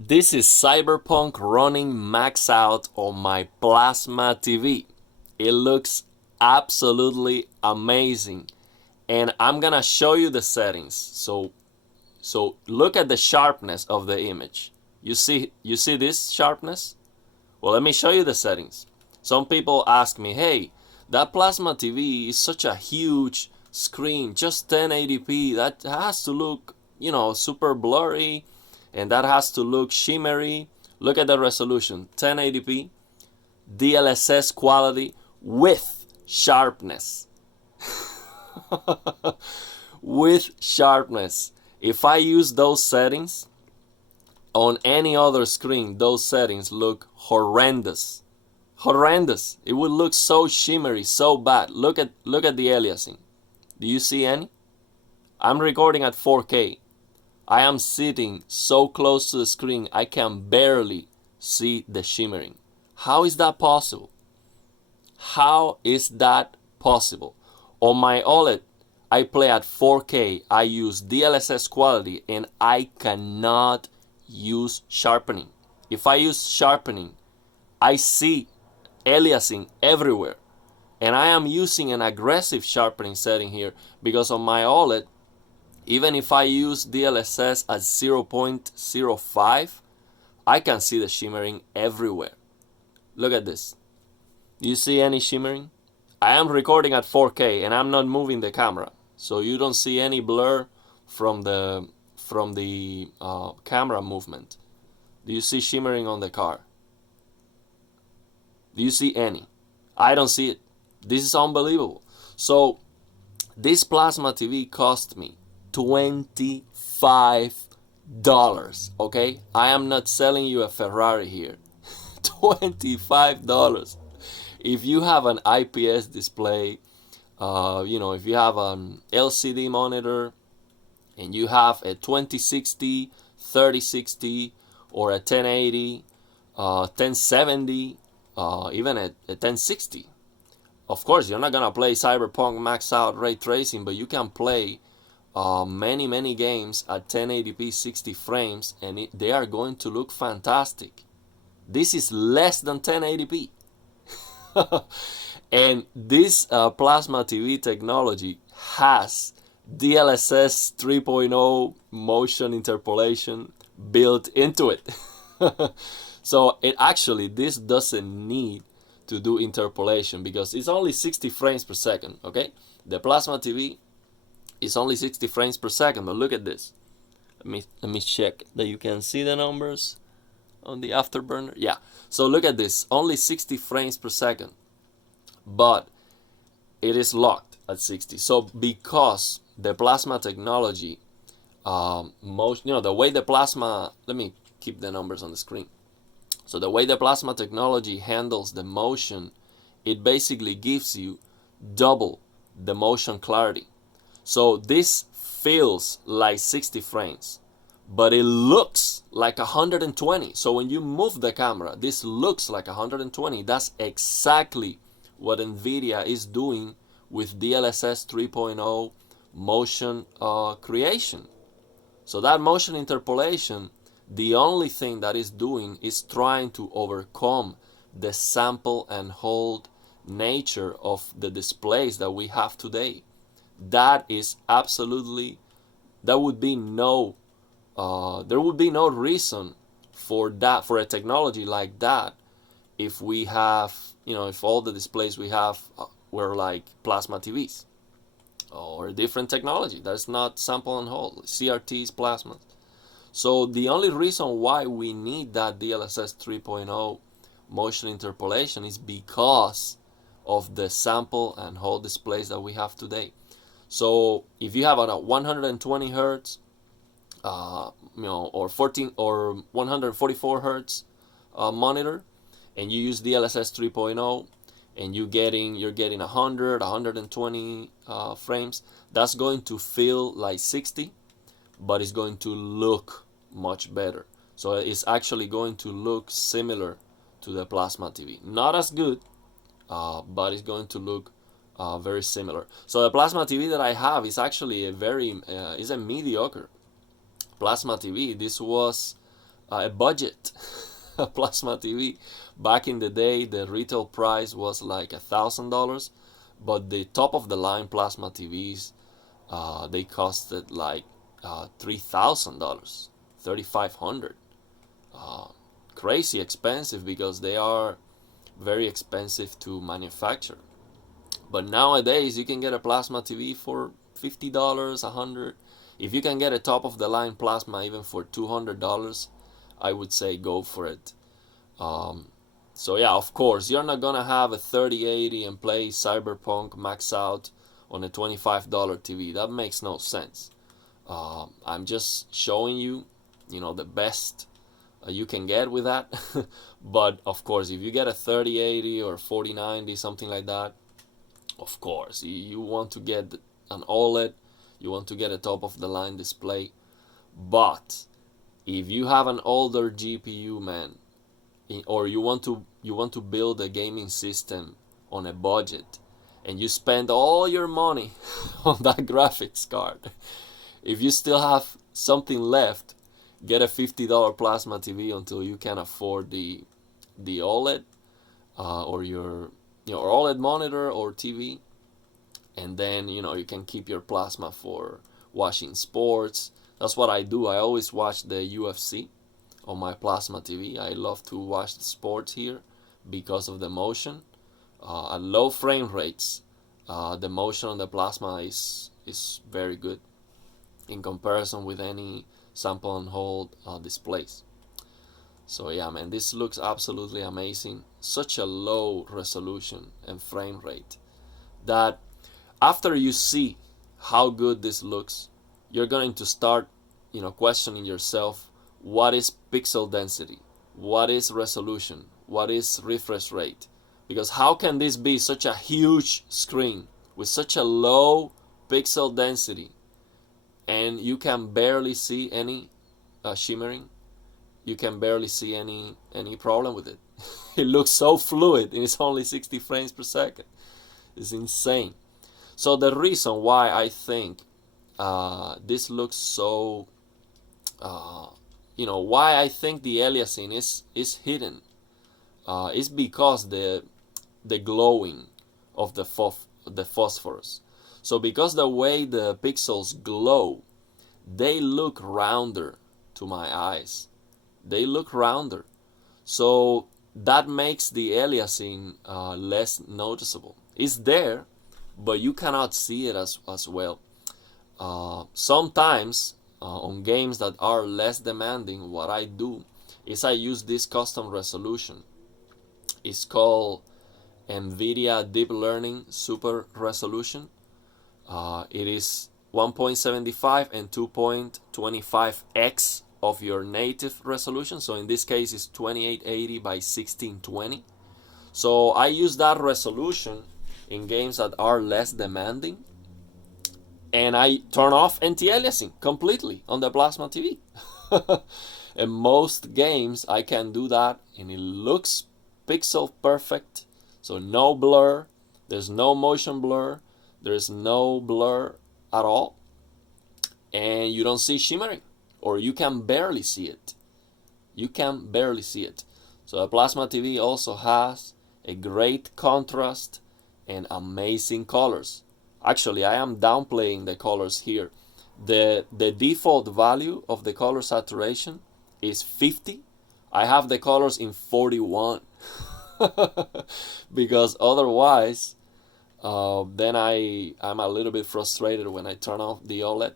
This is Cyberpunk running max out on my plasma TV. It looks absolutely amazing, and I'm gonna show you the settings. So look at the sharpness of the image. You see this sharpness? Well, let me show you the settings. Some people ask me, "Hey, that plasma TV is such a huge screen, just 1080p. That has to look, super blurry, and that has to look shimmery." Look at the resolution, 1080p, DLSS quality with sharpness. With sharpness. If I use those settings on any other screen, those settings look horrendous. Horrendous. It would look so shimmery, so bad. Look at the aliasing. Do you see any? I'm recording at 4K. I am sitting so close to the screen I can barely see the shimmering. How is that possible? How is that possible? On my OLED, I play at 4K. I use DLSS quality and I cannot use sharpening. If I use sharpening, I see aliasing everywhere. And I am using an aggressive sharpening setting here because on my OLED, even if I use DLSS at 0.05, I can see the shimmering everywhere. Look at this. Do you see any shimmering? I am recording at 4K and I'm not moving the camera, so you don't see any blur from the camera movement. Do you see shimmering on the car? Do you see any? I don't see it. This is unbelievable. So this plasma TV cost me $25. Okay, I am not selling you a Ferrari here. $25. If you have an IPS display, if you have an LCD monitor and you have a 2060, 3060, or a 1080, 1070, even a 1060. Of course, you're not gonna play Cyberpunk max out ray tracing, but you can play many games at 1080p 60 frames, and they are going to look fantastic. This is less than 1080p. And this plasma TV technology has DLSS 3.0 motion interpolation built into it. So this doesn't need to do interpolation because it's only 60 frames per second. Okay, the plasma TV is only 60 frames per second. But look at this. Let me check that you can see the numbers on the afterburner. Yeah. So look at this. Only 60 frames per second, but it is locked at 60. So because the plasma technology, the way the plasma. Let me keep the numbers on the screen. So the way the plasma technology handles the motion, it basically gives you double the motion clarity. So this feels like 60 frames, but it looks like 120. So when you move the camera, this looks like 120. That's exactly what NVIDIA is doing with DLSS 3.0 motion creation. So that motion interpolation, the only thing that is doing is trying to overcome the sample and hold nature of the displays that we have today. That is absolutely, there would be no reason for a technology like that if we have, if all the displays we have were like plasma TVs or different technology. That's not sample and hold, CRTs, plasmas. So the only reason why we need that DLSS 3.0 motion interpolation is because of the sample and hold displays that we have today. So if you have a 120 hertz, or 14 or 144 hertz monitor, and you use DLSS 3.0, and you're getting 120 frames, that's going to feel like 60, but it's going to look much better. So it's actually going to look similar to the plasma TV. Not as good, but it's going to look very similar. So the plasma TV that I have is actually is a mediocre plasma TV. This was a budget plasma TV. Back in the day, the retail price was like $1,000, but the top of the line plasma TVs, they costed like $3,000, $3,500. Crazy expensive because they are very expensive to manufacture. But nowadays you can get a plasma TV for $50, $100. If you can get a top of the line plasma even for $200, I would say go for it. So yeah, of course, you're not gonna have a 3080 and play Cyberpunk max out on a $25 TV. That makes no sense. I'm just showing you, the best you can get with that. But of course, if you get a 3080 or 4090, something like that, of course, you want to get an OLED, you want to get a top of the line display. But if you have an older GPU, man, or you want to build a gaming system on a budget, and you spend all your money on that graphics card, if you still have something left, get a $50 plasma TV until you can afford the OLED, or your OLED monitor or TV, and then you can keep your plasma for watching sports. That's what I do. I always watch the UFC on my plasma TV. I love to watch the sports here because of the motion. At low frame rates, the motion on the plasma is very good in comparison with any sample and hold displays. So yeah, man, this looks absolutely amazing. Such a low resolution and frame rate that after you see how good this looks, you're going to start, questioning yourself, what is pixel density? What is resolution? What is refresh rate? Because how can this be such a huge screen with such a low pixel density and you can barely see any shimmering? You can barely see any problem with it. It looks so fluid and it's only 60 frames per second. It's insane. So the reason why I think this looks so, why I think the aliasing is hidden, is because the glowing of the phosphorus. So because the way the pixels glow, they look rounder to my eyes. They look rounder. So that makes the aliasing less noticeable. It's there, but you cannot see it as well. Sometimes on games that are less demanding, what I do is I use this custom resolution. It's called NVIDIA Deep Learning Super Resolution. It is 1.75 and 2.25x of your native resolution. So in this case, it's 2880 by 1620. So I use that resolution in games that are less demanding, and I turn off anti-aliasing completely on the plasma TV. In most games I can do that and it looks pixel perfect. So no blur, there's no motion blur, there's no blur at all, and you don't see shimmering, or you can barely see it. You can barely see it. So a plasma TV also has a great contrast and amazing colors. Actually, I am downplaying the colors here. The default value of the color saturation is 50. I have the colors in 41 because otherwise then I'm a little bit frustrated when I turn off the OLED,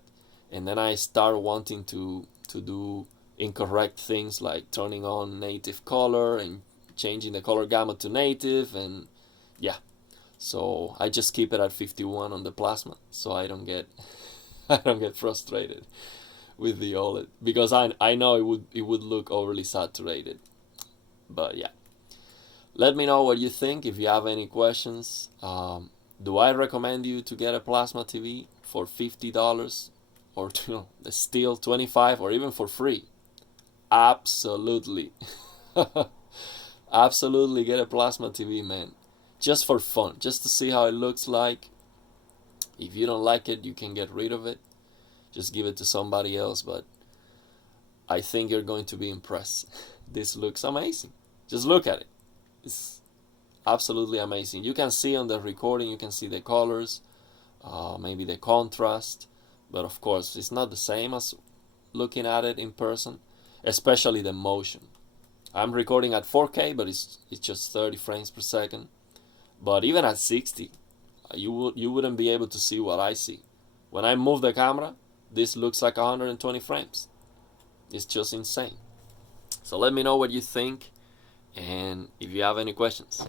and then I start wanting to do incorrect things like turning on native color and changing the color gamut to native, and yeah. So I just keep it at 51 on the plasma, so I don't get frustrated with the OLED, because I know it would look overly saturated. But yeah, let me know what you think. If you have any questions, do I recommend you to get a plasma TV for $50 or still 25 or even for free? Absolutely. Absolutely get a plasma TV, man. Just for fun, just to see how it looks like. If you don't like it, you can get rid of it. Just give it to somebody else. But I think you're going to be impressed. This looks amazing. Just look at it. It's absolutely amazing. You can see on the recording, you can see the colors, maybe the contrast, but of course it's not the same as looking at it in person, especially the motion. I'm recording at 4K, but it's just 30 frames per second. But even at 60, you wouldn't be able to see what I see. When I move the camera, this looks like 120 frames. It's just insane. So let me know what you think, and if you have any questions.